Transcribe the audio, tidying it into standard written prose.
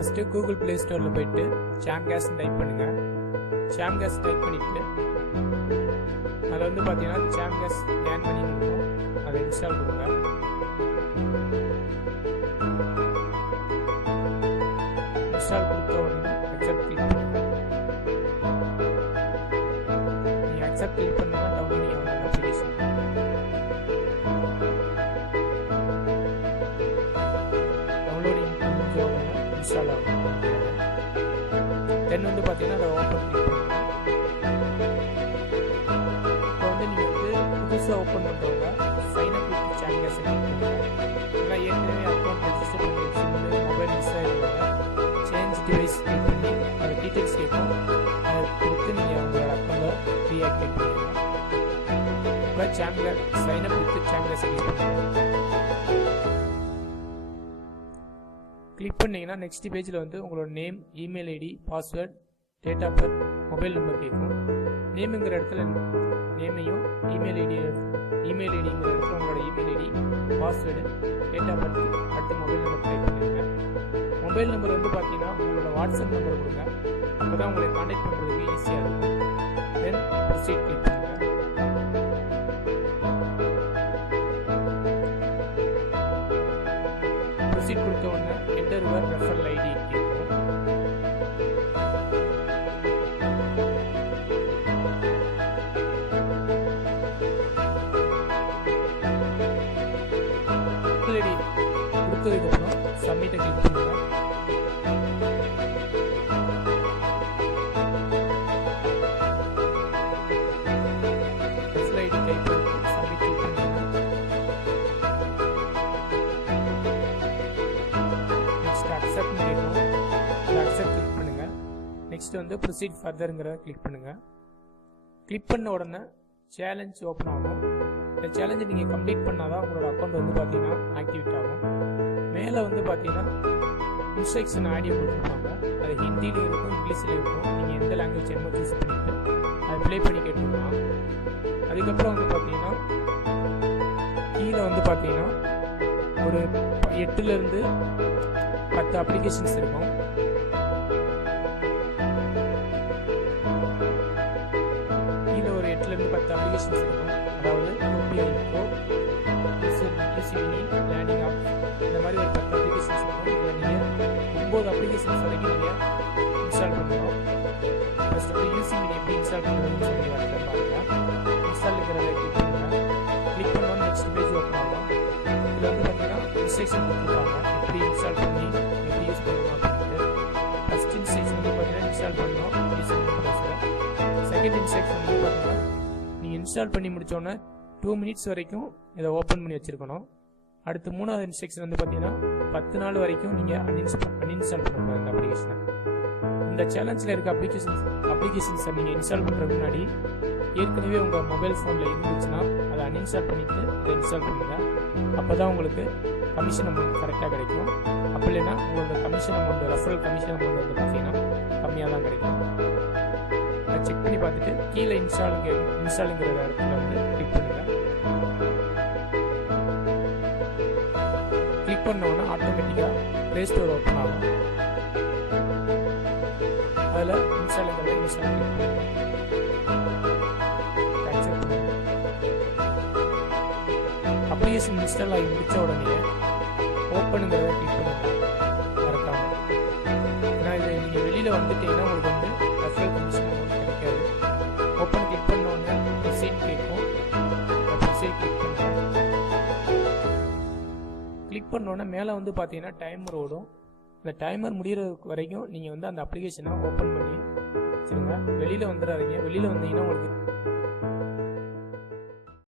First Google play ஸ்டோரில் போயிட்டு சாம்காஸ்ன்னு type பண்ணுங்கள். சாம்காஸ் டைப் பண்ணிவிட்டு அதில் வந்து பார்த்தீங்கன்னா சாம்காஸ் ஏர்ன் பண்ணின்னு இருக்கும், அதை இன்ஸ்டால் கொடுங்க. இன்ஸ்டால் கொடுத்த உடனே அக்செப்ட் கிளிக் பண்ணுங்கள். நீங்கள் அக்செப்ட் கிளிக் பண்ணால் டவுன்லோடிங் ஆகும் அப்ளிகேஷன். டவுன்லோடிங் இன்ஸ்டால் ஆகும். தென் வந்து பார்த்தீங்கன்னா அதை ஓப்பன் கிளிக் பண்ணுங்க. இப்போ வந்து நீங்கள் வந்து புதுசாக ஓப்பன் பண்ணுறவங்க சைன் அப் வித் சாம்காஸ் கிளிக் பண்ணுங்க. ஏன்னா ஏற்கனவே அக்கௌண்ட் ரெஜிஸ்டர் பண்ணி வச்சுருந்து மொபைல் மிஸ் ஆகிடுவாங்க. சேஞ்ச் டிவைஸ் கிளிக் பண்ணி அதை டீட்டெயில்ஸ் கேட்கும், அதை கொடுத்து நீங்கள் உங்களோட அக்கௌண்ட்டை ரீஆக்டிவேட் பண்ணிக்கலாம். இப்போ சாம்காஸ் சைன் அப் வித் சாம்காஸ் கிளிக் பண்ணுங்க. கிளிக் பண்ணிங்கன்னா நெக்ஸ்ட் பேஜில் வந்து உங்களோட name, email ID, password, date of birth, mobile number கேட்கும். நேமுங்கிற இடத்துல நேமையும், இமெயில் ஐடிங்கிற இடத்துல உங்களோட email ID, password, date of birth, அடுத்து மொபைல் நம்பர் டைப் பண்ணிடுங்க. மொபைல் நம்பர் வந்து பார்த்தீங்கன்னா உங்களோட வாட்ஸ்அப் நம்பர் கொடுங்க, அப்போ தான் உங்களை கான்டாக்ட் பண்ணுறதுக்கு ஈஸியாக இருக்கும். தென் ப்ரொசீட் கிளிக் பண்ணுங்கள். ப்ரொசீட் கொடுத்த உடனே என்டர் யுவர் ரெஃபரல் ஐடி கேட்கும். ஐடி கொடுத்ததுக்கப்புறம் சப்மிட்டை கிளிக் பண்ணுங்க. ரெஃபரல் ஐடி டைப் பண்ணி சப்மிட் கிளிக் பண்ணுங்க. அக்செப்ட் கேட்கும், அக்செப்ட் கிளிக் பண்ணுங்க. நெக்ஸ்ட் வந்து ப்ரொசீட் ஃபர்தர்ங்கிறத கிளிக் பண்ணுங்க. கிளிக் பண்ண உடனே சேலஞ்ச் ஓப்பன் ஆகும். இந்த சேலஞ்சை நீங்கள் கம்ப்ளீட் பண்ணாதான் உங்களோட அக்கௌண்ட் வந்து பார்த்தீங்கன்னா ஆக்டிவேட் ஆகும். மேலே வந்து பார்த்தீங்கன்னா இன்ஸ்ட்ரக்ஷன் ஆடியோ கொடுத்துருப்பாங்க, அது ஹிந்திலையும் இருக்கும், இங்கிலீஷ்லையும் இருக்கும். நீங்கள் எந்த லாங்குவேஜ் என்னமோ சூஸ் பண்ணிட்டு அதை ப்ளே பண்ணி கேட்டுக்கலாம். அதுக்கப்புறம் வந்து பார்த்தீங்கன்னா கீழே வந்து பார்த்தீங்கன்னா ஒரு 8லேருந்து 10 அப்ளிகேஷன்ஸ் இருக்கும். கீழே ஒரு 8லேருந்து 10 அப்ளிகேஷன்ஸ் இருக்கும். அதாவது யூபிஐ ப்ரோ, யூசிமினி, லேண்டிங் ஆப், இந்த மாதிரி ஒரு 10 அப்ளிகேஷன்ஸ் இருக்கும். இதில் நீங்கள் 9 அப்ளிகேஷன்ஸ் வரைக்கும் நீங்கள் இன்ஸ்டால் பண்ணணும். ஃபஸ்ட் வந்து யூசிமினி எப்படி இன்ஸ்டால் பண்ணுறதுன்னு சொல்லி வரல பாருங்கள். இன்ஸ்டால் இருக்கிறத கிளிக் பண்ணுங்கள். கிளிக் பண்ணோன்னு நெக்ஸ்ட் பேஜ் ஓப்பன் ஆகும். இதில் வந்து பார்த்தீங்கன்னா இன்ஸ்ட்ரக்ஷன் கொடுத்துருப்பாங்க, எப்படி இன்ஸ்டால் பண்ணி எப்படி யூஸ் பண்ணணும் அப்படின்ட்டு. ஃபஸ்ட் இன்ஸ்ட்ரக்ஷன் வந்து பார்த்தீங்கன்னா இன்ஸ்டால் பண்ணணும் யூசிங் ப்ரௌசரை. செகண்ட் இன்ஸ்ட்ரக்ஷன் வந்து பார்த்தீங்கன்னா நீங்கள் இன்ஸ்டால் பண்ணி முடித்தோன்னே 2 மினிட்ஸ் வரைக்கும் இதை ஓப்பன் பண்ணி வச்சுருக்கணும். அடுத்து 3வது இன்ஸ்ட்ரக்ஷன் வந்து பார்த்தீங்கன்னா 10 நாள் வரைக்கும் நீங்கள் அன்இன்ஸ்டால் பண்ணக்கூடாது இந்த அப்ளிகேஷனை. இந்த சேலஞ்சில் இருக்க அப்ளிகேஷன்ஸை நீங்கள் இன்ஸ்டால் பண்ணுறதுக்கு முன்னாடி ஏற்கனவே உங்கள் மொபைல் ஃபோனில் இருந்துச்சுன்னா அதை அன்இன்ஸ்டால் பண்ணிவிட்டு அதை இன்ஸ்டால் பண்ணுங்கள். அப்போ தான் உங்களுக்கு கமிஷன் அமௌண்ட் கரெக்டாக கிடைக்கும். அப்போ இல்லைன்னா உங்களோட commission amount, referral commission amount வந்து பார்த்தீங்கன்னா கம்மியாக தான் கிடைக்கும். அதை செக் பண்ணி பார்த்துட்டு கீழே இன்ஸ்டாலுங்கிற இடத்துல வந்து கிளிக் பண்ணுங்கள். கிளிக் பண்ணோன்னா ஆட்டோமேட்டிக்காக ப்ளே ஸ்டோர் ஓப்பன் ஆகும். அதில் இன்ஸ்டாலுங்கிறத இன்ஸ்டால் பண்ணுங்கள். அப்ளிகேஷன் இன்ஸ்டால் ஆகி முடித்த உடனே ஓப்பனுங்கிறத கிளிக் பண்ணுங்கள் மறக்காம. ஏன்னா இது நீங்கள் வெளியில் வந்துட்டீங்கன்னா உங்களுக்கு வந்து ரெஃபரல் கமிஷன் அமௌண்ட் கிடைக்காது. ஓப்பன் கிளிக் பண்ண உடனே ப்ரொசீட் கேட்கும், ப்ரொசீட் கிளிக் பண்ணுறேன். கிளிக் பண்ணோன்னே மேலே வந்து பார்த்தீங்கன்னா டைமர் ஓடும். இந்த டைமர் முடிகிற வரைக்கும் நீங்கள் வந்து அந்த அப்ளிகேஷனை ஓப்பன் பண்ணி வச்சுருங்க. வெளியில் வந்துடாதீங்க. வெளியில் வந்தீங்கன்னா உங்களுக்கு